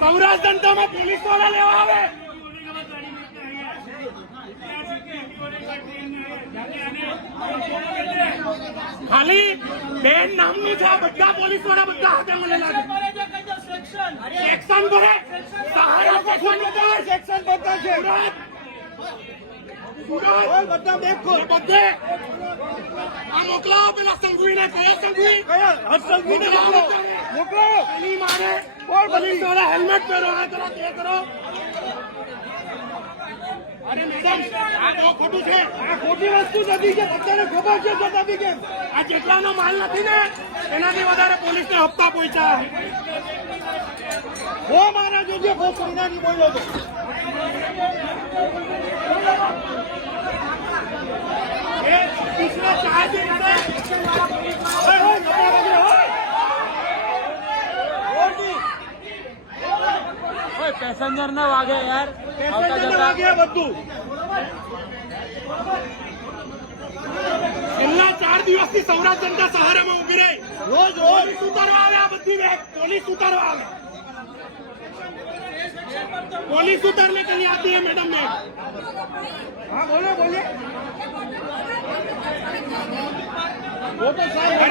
Saurashtra જનતામાં police વાળા લેવા આવે ખાલી બેન નામનું છે બધા પોલીસ વાળા બધા હાથે મળેલા સેક્શન ભરે સહારા સેક્શન બધા છે મોકલાવો પેલા સંઘવી ને કયા સંઘવી કયા હર્ષ સંઘવી ને મૂકો એની મારે બોલ બની તારા હેલ્મેટ પહેરો અને તારા તે કરો અરે મેડમ આ તો ખોટું છે આ ખોટી વસ્તુ થતી છે અત્યારે ખબર છે તો થતી કે આ જેટલાનો માલ નથી ને એનાથી વધારે પોલીસ પોલીસને હપ્તા પહોંચ્યા હો મારા જોજે બહુ કરીને બોલ્યો હતો पैसेंजर ने वागे यार चार दिवस की सौरा जनता सहारे में उभी रही रोज रोज सुतरवा आ बद्दी में पुलिस उतरवा आ पुलिस उतरने के लिए आती है मैडम ने हाँ बोले बोले वो तो सर